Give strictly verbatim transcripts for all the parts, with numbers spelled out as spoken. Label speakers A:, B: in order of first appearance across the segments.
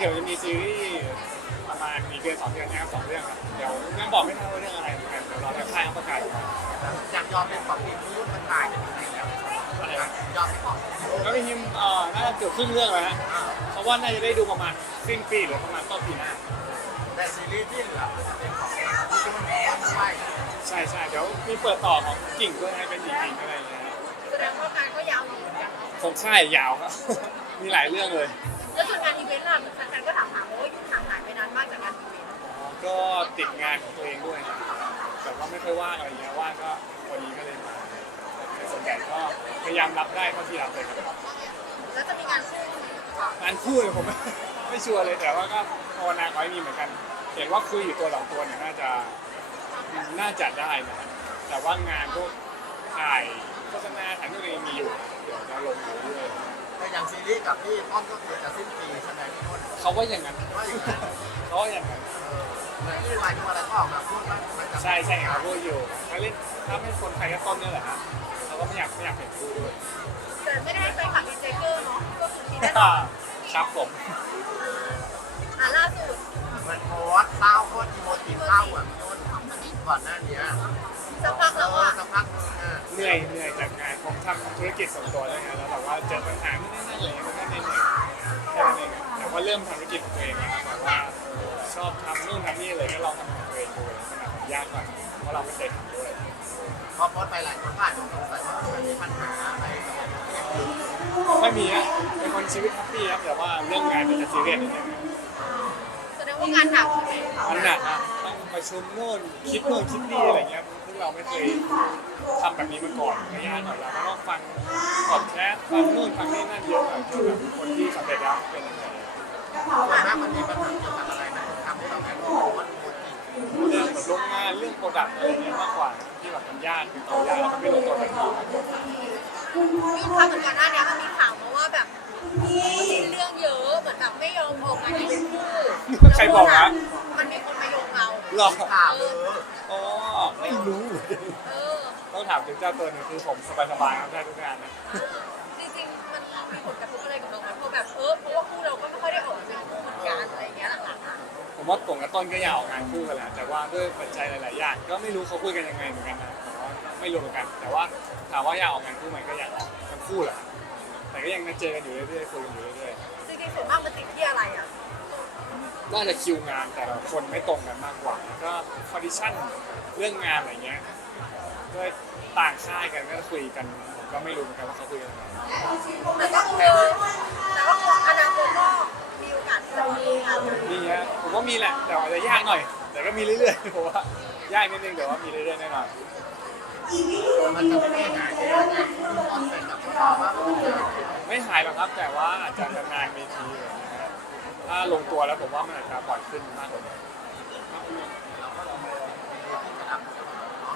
A: ดี๋ยวจะมีซีรีส์ประมาณมีเดือนสองเดือนนะครับสองเรื่องครับเดี๋ยวยังบอกไม่ได้ว่าเรื่องอะไรเหมือนกันเดี๋ยวรอทางค่ายเขาประกาศก่อน
B: อยากยอมเป็นของทีมที่รุ่นมันตายเป็นยังไงแล้ว
A: อะไรนะ
B: ยอมเป็นของ
A: แล้วพี่ฮิมเอ่อน่าจะเกือบครึ่งเรื่องแล้วฮะเพราะว่าน่าจะได้ดูประมาณสิ้นปีหรือประมาณต้นปีหน้า
B: แต่ซีรีส์ที่เหลือจะเป็นของที่รุ่นด้วย
A: ใช่ใช่เดี๋ยวมีเปิดต่อของกิ่งด้วยให้เป็นหญิงหญิงอะไรอย่างเงี้ย
C: แสดงว่างานก็ยาวเหมือนกัน
A: ของค่ายยาวครับ มีหลายเรื่องเลย
C: แล้วส่วนงานอีเวนต์ล่ะแฟนๆก็ถามหาว่าอยู่ห่างหายไปนานมากจากงานอีเวนต์
A: ก็ติดงานของตัวเองด้วยนะแต่ว่าไม่ค่อยว่างอะไรเงี้ยว่างก็วันนี้ก็เลยมาแต่ส่วนใหญ่ก็พยายามรับได้เท่าที่รับเลยครับ
C: แล้วจะมีงานคู่
A: งานคู่เนี่ยผม ไม่ไม่ชัวร์เลยแต่ว่าก็ภาวนาขอให้มีเหมือนกัน เห็นว่าคุยอยู่ตัวสองตัวเนี่ยน่าจะน่าจะได้นะแต่ว่างานพวกถ่ายโฆษณาถ่ายนู่นนี่มีอยู่เดี๋ยวจะลงอยู่เรื่อย
B: แต่อย่างซีรีส์กับพี่ต้นก็คือจะสิ้นปีใช่ไหมพี่ต้น
A: เขาว่าอย่างนั้น
B: ว่าอย่างนั้น
A: เขาว่าอย่างนั้น
B: เหมือนที่วายที่อะไรก็ออกมาพูดว่ามันจะ
A: ใช่ใช่ครับพูดอยู่ถ้าเล่นถ้าไม่คนใครก็ต้นนี่แหละฮะเขาก็ไม่อยากไม่อยากเห็นคู่ด้วย
C: แต่ไม่ได้ไปขับดีเจเกอร์เนาะก็คือทีแรก
A: ครับผม
C: อ่าล่าสุด
B: เหมือนโพสต์เศร้าโคตรอีโมจิเศร้าอ่ะพี่ต้นก่อนหน้านี้
C: สักพักแล้วอ่ะ
B: สักพักนึงอ่ะ
A: เหนื่อยเหนื่อยจากงานผมทำธุรกิจส่วนตัวด้วยไงแล้วแบบว่าเจอปัญหาไม่ได้นั่นเลยมันก็เหนื่อยแค่นั้นเองแต่ว่าเริ่มทำธุรกิจของตัวเองแล้วแบบว่าชอบทำนู่นทำนี่เลยก็ลองทำของตัวเองดูขนาดมันยากหน่อยเพราะเราไม่เคยทำด้วย
B: พอโพสต์ไปหลายคนก็อาจจะสงสัยว่ามันมีปัญหาอะไรกับ
A: ไม่มีอะเป็นคนชีวิตแฮปปี้ครับแต่ว่าเรื่องงานมันจะซีเรียสนิดนึง
C: แสดงว่างานหนักใช่ไหม
A: มันหนักอะต้องประชุมโน่นคิดโน่นคิดนี่อะไรเงี้ยซึ่งเราไม่เคยทำแบบนี้มาก่อนก็ยากหน่อยเราก็ต้องฟังพอดแคสต์ฟังนู่นฟังนี่นั่นเยอะหน่อยเพื่อแบบคนที่สำเร็จแล้วเป็นยังไง
B: ส่วนมากมันมีปัญหาเกี่ยวกับอะไรนะทำให้เราแบบโพสต์โมจิ
A: เรื่องแบบโรงงานเรื่องโปรดักต์อะไรเงี้ยมากกว่าที่แบบมันยากคือตัวยากแล้วมันไม่ลงตัวกันที
C: ยุ่งค่ะเหมือนกันหน้านี้มันมีข่าวมาว่าแบบมีเรื่องเยอะเหมือนแบบไม่ยอมออกงานอีเวนต์คู่
A: ใครบอกนะ
C: มันมีคนมาโยงเรา
A: หรอ
B: ข่าวเออ
A: อ๋อไม่รู้
C: เออ
A: ต้องถามถึงเจ้าตัวหนึ่งคือผมสบายๆครับได้ทุกงานนะ
C: จริงๆมันมีผลกระทบอะไรกับเราไหมเพราะแบบเออเพราะว่าคู่เราก็ไม่ค่อยได้ออกมาเป็นคู่เหมือนกันอะไรอย่างเงี้ยหลังๆอ่ะ
A: ผมว่าผมกับต้นก็อยากออกงานคู่กันแหละแต่ว่าด้วยปัจจัยหลายๆอย่างก็ไม่รู้เขาคุยกันยังไงเหมือนกันนะแต่ว่าไม่รู้เหมือนกัน แต่ว่าถามว่าอยากออกงานคู่ไหมก็อยากออกทั้งคู่แหละแต่ก็ยังนัดเจอกันอยู่เรื่อยๆคุยกันอยู่เรื่อย
C: จริงๆส่วนมากมันติดที่อะไรอ่ะ
A: ๆน่าจะคิวงานแต่ละคนไม่ตรงกันมากกว่าแล้วก็คอนดิชั่นเรื่องงานอะไรเงี้ยด้วยต่างค่ายกันก็คุยกันผมก็ไม่รู้เหมือนกันว่าเขาคุยกันยังไง
C: แต่ก็คือแต่ว่าอนาคตก็มีโอกาสที่จะมีงาน
A: นี่ฮะผมว่ามีแหละแต่อาจจะยากหน่อย แต่ก็มีเรื่อยๆผมว่ายากนิดนึงแต่ว่ามีเรื่อยๆแน่นอน
B: มันจะไม่หายไปยังไงตอนเป็นกับพวกเราว่ามันจะ
A: ไม่หายหรอกครับแต่ว่าอาจจะนานๆมีทีอะไรอย่างเงี้ยครับถ้าลงตัวแล้วผมว่ามันอาจจะปล่อยขึ้นมากกว่านี้
B: เราก็ลองไปดูที่จะรับเนาะ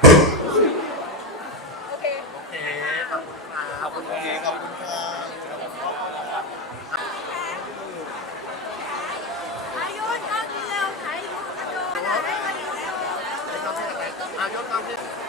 C: โอเค
B: โอเคขอบคุณครับ
A: ขอบคุณครับ
B: ขอบคุณครับ
C: อายุก็เร็วถ่ายรูปกระโดดอะไรให้มันเร็ว
B: ต้องให้อะไรอายกต้องให้